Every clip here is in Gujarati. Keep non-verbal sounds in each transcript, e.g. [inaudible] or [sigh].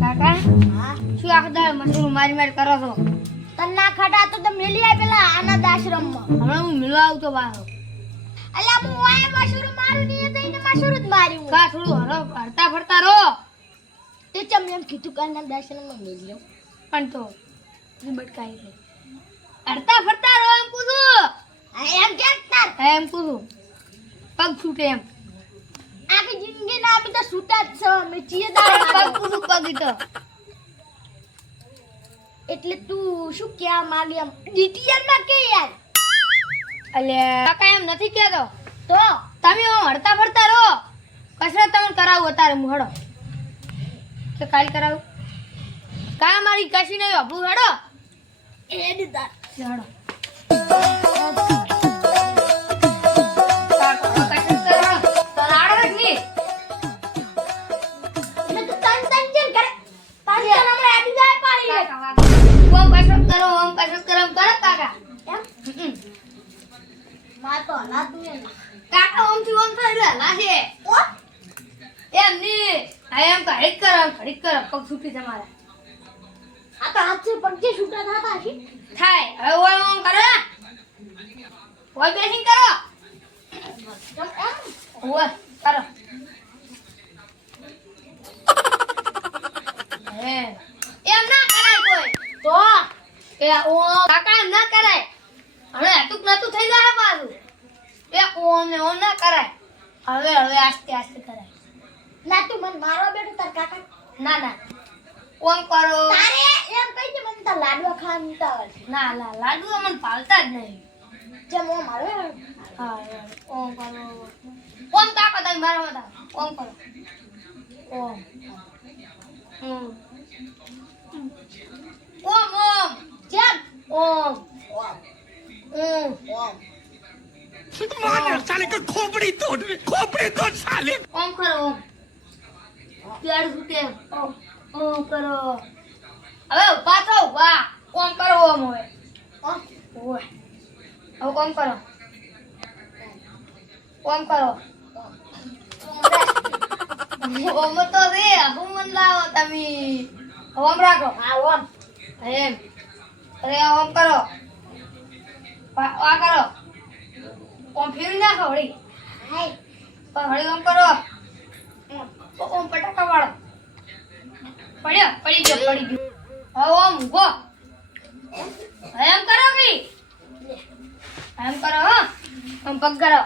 કાકા શું આખો દાડો મશરૂમ મારી મારી કરો છો? તને ના ખટા તો તો મેલી આય પેલા આનંદ આશ્રમમાં. હમણાં હું મિલવા આવતો બારો અલ્યા હું વાય મશરૂમ મારું નહીં તો એને મશરૂમ જ માર્યું. કા થોડું હરો ફરતા ફરતા રહો. તે ચમ એમ કીધું કે આનંદ આશ્રમમાં મેલ્યો પણ તો હું બટકાઈ ગઈ. હરતા ફરતા રહો એમ કૂદું આ એમ કે એમ કૂદું પગ છૂટે એમ. ના આપી તો છૂટા જ છે. મેં ચીએ કૂદું [laughs] તો એટલે તું શું ક્યાં માંગે ડીટીએલમાં કે યાર. અલે કાકા એમ નથી કહેતો તો? તમે આમ હરતા ફરતા રહો. કસરત તમને કરાવું અત્યારે હું હડો. કે કાલ કરાવું? કા મારી કશી નહીં વાપરું હડો. એ દીધા હડો. તો હલાતું કાકા ઓમ હલાશે એમ નહીં. આ એમ ઘડીક કરો ઘડીક કરો પગ છૂટી તમારા આ તો હાથથી પગથી છૂટા થતા થાય. હવે ઓય ઓમ કરો. ઓય કરો. ઓય કરો. એમ ના કરાય કોઈ. તો એ ઓ કાકા એમ ના કરાય. હવે અટુક નતું થઈ જાય પાછું. એ ઓમ ને ઓમ ના કરાય. હવે હવે આસ્તે આસ્તે કરાય. ના તું મને મારવા બેઠો તાર કાકા. ના ના. ઓમ કરો? તારે એમ કહી દે મને તાર લાડવા ખાવાનું હોય ના ના લાડવા મને પાલતા જ નહીં. જેમ ઓ મારો હા ઓમ કરો ઓમ કાકો તમે મારા માથા ઓમ કરો. ઓમ. હમ. ઓમ ઓમ. જેમ. ઓમ. ઓમ. માનર સાલે કરો, ઓમ. હવે પાછો વા ઓમ કરો. ઓમ હવે. કરો. ઓમ કરો. ઓમ તો રે હું મન લાવો તમે. ઓમ રાખો. હા, એમ. અરે, ઓમ કરો. આ કરો. ઓમ ફેરવી નાખો હળી હળી ઓમ કરો. ઓમ પટાકા વાળો. પડ્યો? પડી ગયો પડી ગયો. હવે ઓમ હવે એમ કરો કે? એમ કરો હો. ઓમ પગ કરો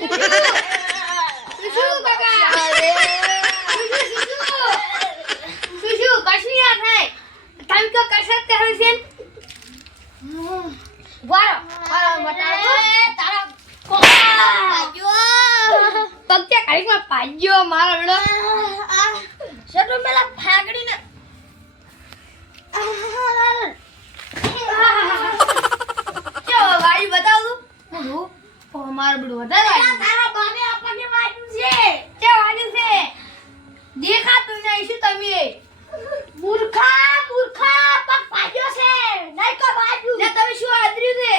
[laughs] શું કાકા શું શું કશું ના થાય તમે તો કસરત કરો છે? વારો વારો તારા પગ ત્યાં ઘડીકમાં પાડ્યો મારો બેડો શેઠો પેલા ફાગડીને બતાવું? વધારે તારા બાને આપણને છે? દેખાતું નહીં શું તમે? મૂર્ખા મૂર્ખા પગ પાડ્યો છે નહીં તો બાજુ લે તમે શું આદર્યું છે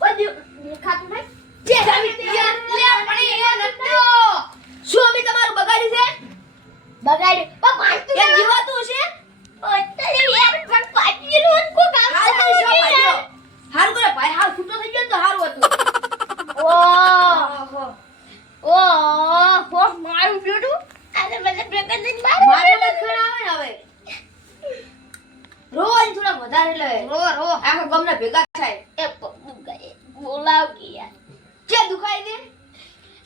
બધું દેખાતું નહીં જે તમે તૈયાર લે પણ એ નતો શું અમે તમારું બગાડ્યું છે બગાડ્યું પણ પાડતું એમ જીવાતું છે અત્યારે યાર પણ પાડ્યું કો કામ હારું કરે શું પાડ્યો હારું કરે ભાઈ હાર છૂટો થઈ ગયો ને તો હારું હતું ઓ ઓહો. ઓ હો મારું બેટું આને મને ભેગા થઈને મારે મારું તો ખેડ આવે ને હવે રોજ થોડા વધારે લે રો રો આખા ગામના ભેગા થાય એ પપ્પુ ગયે બોલાવ કે યાર કે દુખાય દે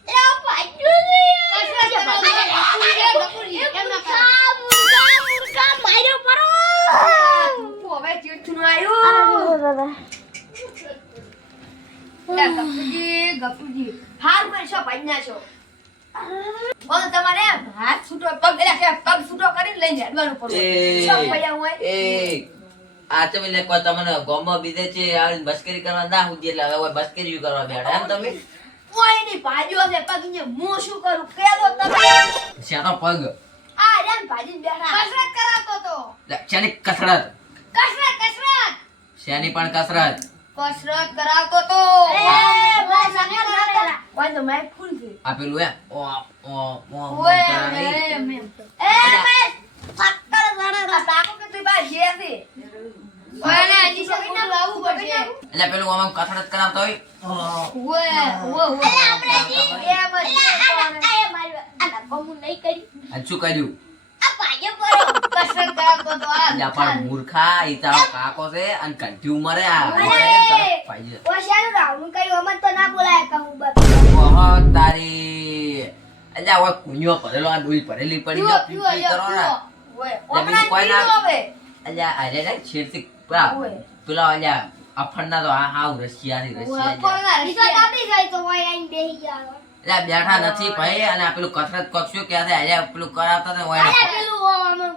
એ પાડ્યું છે કસરત કરો. અરે, અરે, ગપુરી, અરે, ગપુરી, એ એમ ના કરો. મૂર્ખા, મૂર્ખા, મૂર્ખા, માર્યો પરો. તું હવે ચીડચીડું આવ્યું લે, ગપુજી હાર પર છો ભાઈ છો. બોલ તમારે હાથ છૂટો પગ એટલે કે પગ છૂટો કરીને લઈને હેડવાનું પડે. છો શું પડ્યા હોય. એ આ તમે ને કો તમને ગોમો બીજે છે આવીને બસકરી કરવા ના હું એટલે હવે બસકરી કરવા બેઠા એમ તમે? કોઈ ની ભાજીઓ છે પગ ને હું શું કરું? કે દો તમે. શેનો પગ? આ રેન ભાજી બેઠા. કસરત કરાતો તો. લે, કસરત? કસરત કસરત. શેની પણ કસરત? કસરત કરાવતો તો. મારે તો મેં ફૂલ છે આ પેલું એ ઓ ઓ ઓ એમ એ સક્કર વાળા આ ટાકો કે તું ભાઈ જે છે? ઓને આજી છે બધું પડશે. એટલે પેલું આમ કસરત કરાવતો હોય? ઓય ઓ ઓય. આપણે એ બસ આ મારી કોમું નહીં કરી આ શું કર્યું? એટલે પણ મૂર્ખા ઈ તારો કાકો છે અને કંઠી ઉંમરે આ. અરે! ભાઈ કઈ અમન તો ના બોલાય કહું બસ તારી એટલે હવે કુંયો ભરેલો આ ડોલ ભરેલી પડી જો પીવો કરો ને. ઓય કોઈ ના- હમણાં હવે? એટલે છેડતી પેલા અલ્યા અફણના તો આ હાવ રશિયાની રશિયા ઓય જ્યાં. ઈ તો દાબી ગઈ તો હોય આઈને બેહી ગયા. બેઠા નથી ભાઈ અને આ પેલું કસરત કરશું ક્યાં છે અલ્યા પેલું કરાવતા ને ઓય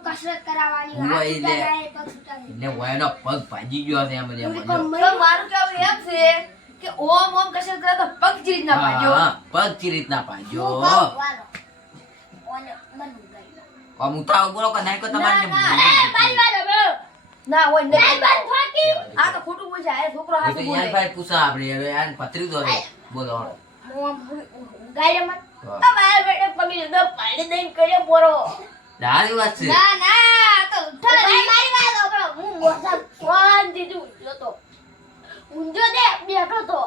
કસરત કરાવવાની હોય એટલે. ઓયનો પગ ભાજી ગયો છે એમ મારું કેવું એમ છે કે ઓમ ઓમ કસરત કરે તો પગ ચીરી ના પગ ઉતાવ બોલો કે તમારે ના. એ, હોય નહીં બંધ. આ તો ખોટું બોલશે આ છોકરો હાથ યાર ભાઈ પૂછા આપણે હવે પતરી દો બોલો હું ગાયમાં. હા. આ મારા બેટે પાડી દઈને કર્યો બોરો. સારી વાત છે ના ના તો ઉઠા ભાઈ, મારી વાત સાંભળો. હું મોઢા શાંતિથી ઊંઘ્યો તો. ઊંઘ્યો તે બેઠો તો.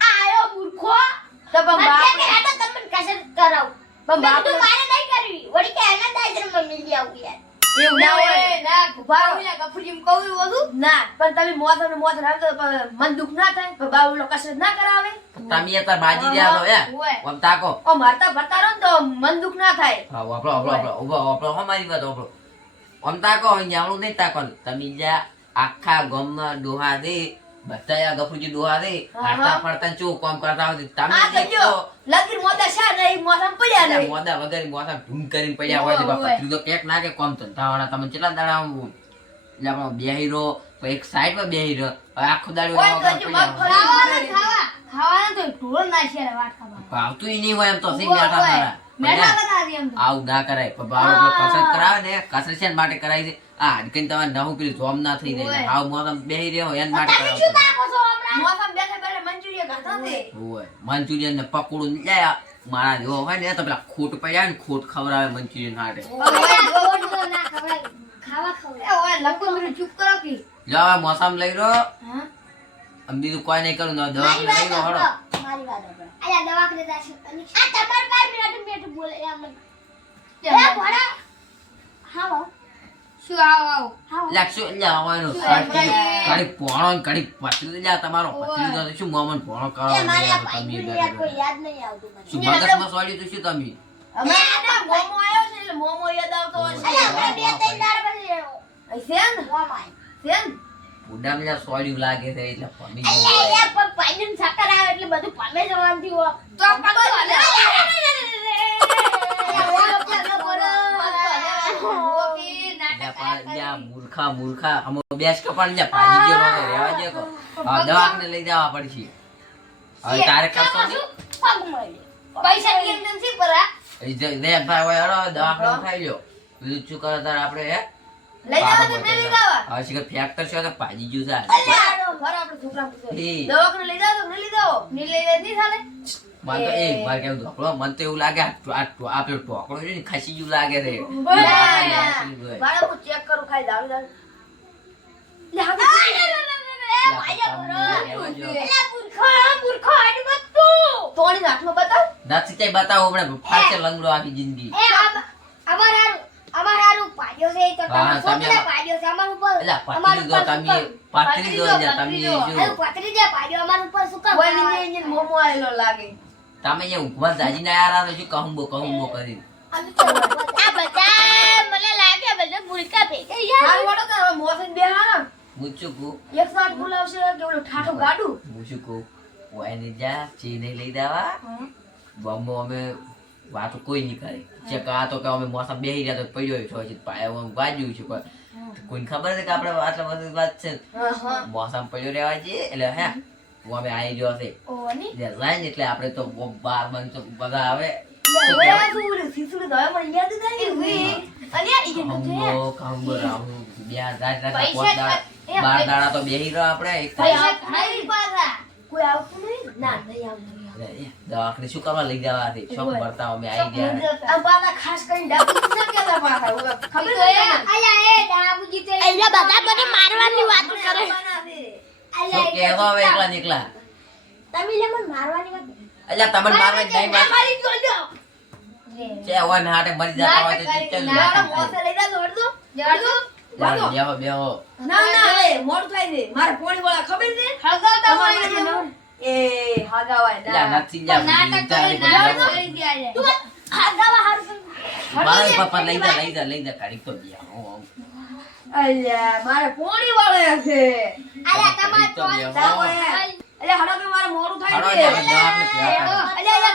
આ આયો મૂર્ખો. તો પણ બાપ હેડો તમને કસરત કરાવું. પણ બાપ કીધું મારે નહીં કરવી. ઊભા કહું એવું ના પણ તમે મોત અને મોત રાખો તો મન દુખ ના થાય તો બાબુ લોકો કસરત ના કરાવે. તમે એ તાર બાજી હે? હોય. આમ તાકો. ઓ મારતા ભરતા રહો તો મન દુખ ના થાય. હા વાપરો વાપરો વાપરો ઊભો વાપરો હો મારી વાત વાપરો ઓમ તાકો અહીંયા નહીં તાકો તમે જા આખા ગામમાં ડોહા દે બધા ગફુજી ડોહા દે હા, હારતા હા. ફરતા ચો કોમ કરતા હોય તમે લગીર મોદા શા નહીં મોથામાં પડ્યા નહીં. મોદા વગર મોસમ ઢૂંઢ કરીને પડ્યા હોય બાપા. ત્રીજો કેક નાખે કોમ ધંધાવાળા તમે કેટલા દાડા એટલે આપણો બેહી રહો એક સાઈડ પર બેહી રહ્યો હવે આખો દાડો ભાવતું નહીં હોય એમ તો બેઠા કરાવી. આવું ના કરાય બાળકો કસરત કરાવે ને કસરત છે માટે કરાય છે આ હાડકીને તમારે નવું પેલું જોમ ના થઈ જાય. આવું મોસમ બેહી રહ્યો એના માટે બેઠા મંચુરિયન ને પકોડું ને મારા જેવો હોય ને તો પેલા ખોટ પડ્યા ને ખોટ ખવડાવે મંચુરિયન હાટે ખાવા. એ ઓય લખો ચૂપ કરો લઈ હા આમ બીજું કોઈ નહીં કરું લઈ હળો. મારી વાત આ તમારા મિનિટ મિનિટ બોલે. એ. હા. શું આવો આવો હા વાવ. લે શું લે આવવાનું? કડી પોણો ને કડી તમારો. તો શું મોમન પોણો કરો તમે યાદ નહીં આવતું શું મગજમાં સોડ્યું તો શું તમે હમણાં મોમો આવ્યો છે એટલે મોમો યાદ આવતો હશે અલ્યા, હમણાં બે ત્રણ દાડા પછી અહીં છે ને મોમાં આવ્યો. છે ને ઉડામ લે સોડ્યું લાગે છે એટલે પમી અલ્યા, એ પણ ભાઈનું સાકર આવે એટલે બધું પમે જવાનું થયું. તો. મૂર્ખા મૂર્ખા અમો બેસ કે પણ લે ભાજી જો રહેવા દે કો દવાખાને લઈ જવા પડશે હવે તારે મળ્યો. પૈસા કેમ નથી પરા દવાખાને ખાઈ લ્યો બીજું શું કરે તારે આપણે હે લઈ જાઓ તો મેં લઈ જાઓ. હવે શીખર ફેક્ટર છે તો ભાજી ગયું છે અલ્યા, ઘરે આપણે છોકરાને દવાખાને લઈ જાઓ તો નહીં લઈ જાઓ. નહીં લઈ જાય નહીં ચાલે? મને તો એ. મારે કેવું ઢોકળો મને તો એવું લાગે આ ટો- આ ટો- આ પેલો ઢોકળો છે ને ખસી જેવું લાગે છે બરાબર. હું ચેક કરું ખાઈ દાવ દાવ. બતાવ. જિંદગી. અમાર હારું- અમાર હારું પાડ્યો છે, તો તમારા તમે છોકરા પાડ્યો છે, અમાર ઉપર- અમાર ઉપર તમે શું દો પતરી તમે જો. હારું, પતરી જે પાડ્યો, અમાર ઉપર શું કામ ઓય, નીચે મોમો આયેલો લાગે. તમે અહીંયા ઊંઘવા જાજી ના આરા તો શું કરી આ બધા મને લાગે બધા મૂર્ખા ભેગા યાર. હાલ બેહાડો. હું શું કહું એક સાથ બોલાવશે કે ઓલું ઠાઠું ગાડું. હું શું કહું ઓયને જા ચીને લઈ દેવા બોમ્બો અમે વાતો કોઈ નહીં કરે. ચેક આ તો કે અમે મોસમ બેહી રહ્યા તો પડ્યો છો હજી પાયા વાજ્યું છે કોઈ. કોઈને ખબર છે કે આપણે આટલા બધી વાત છે. મોસમ પડ્યો રહેવા છે એટલે હે હું અમે આવી ગયો છે. જાય એટલે આપણે તો બાર બંધ તો બધા આવે. બાર દાડા તો બેહી રહ્યો આપણે. કોઈ આવતું નહીં? ના, નહીં આવતું. દવાખાને શું કરવા લઈ જવા હતી શોખ ભરતા અમે આવી ગયા આ ખાસ કરીને ડાબુજી ના કહેતા પાછા. ખબર તો એ. આયા એ ડાબુજી તે અહીંયા બધા મને મારવાની વાત કરે. શું કહેતો હવે એકલા ને તમે લે મને મારવાની વાત અલ્યા તમને મારવા નહીં વાત મારી ગયો છે હોય હાટે મરી જતા હોય તો ચાલ નાટક. મોસે લઈ જાજો, અડધો. જાડુ? વાગો. બેહો બેહો ના ના એ થાય છે મારે પોણી વાળા ખબર છે હળગાવતા હોય તમારે ને. એ હાગાવાય ના. નથી જા નાટક ગયા હારું મારા પપ્પા લઈ જા લઈ જા લઈ જા કાઢી તો અલ્યા મારે પોણી વાળા છે. અલ્યા તમાર તો બેહો. અલ્યા હડો કે મારે મોડું થાય છે. અલ્યા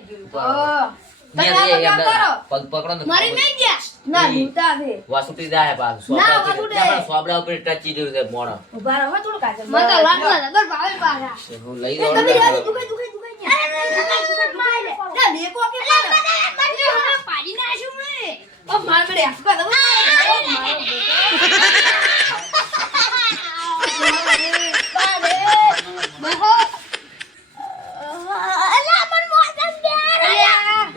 ગયું, ગયું, પગ પકડો ને મરી નહીં ગયા ના એ. છે વાસુટી જાય પાછું ના, સોબડા વાસુટે. ઉપર- ત્યાં સોબડા ઉપર ટચી રહ્યું છે મોણો ઊભા રહો થોડું કાજલ મને તો લાગવા જબર ભાવે પાછા. હું લઈ એ દઉં તમે ને. યાર દુખાય દુખાય દુખાય ના મેકો કે મારે પાડી નાખ્યું મેં. ઓ માર મેરે હસકા દઉં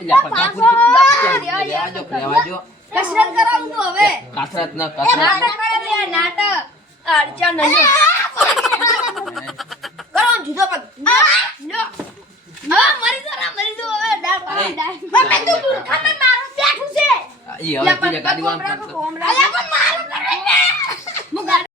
પેલા ફટાફટ કસરત કરાવું તો હવે. કસરત ના કસરત. નાટક કરે યાર નાટક. અડચણ નહીં. કરો જુદો પગ. લો હા મરી જો ના મરી જો હવે ડાળ પાડી ડાળ પણ મેં તું મૂર્ખા મે મારું બેઠું છે. ઈ હવે તું ગાડી વાળા પણ મારું કરે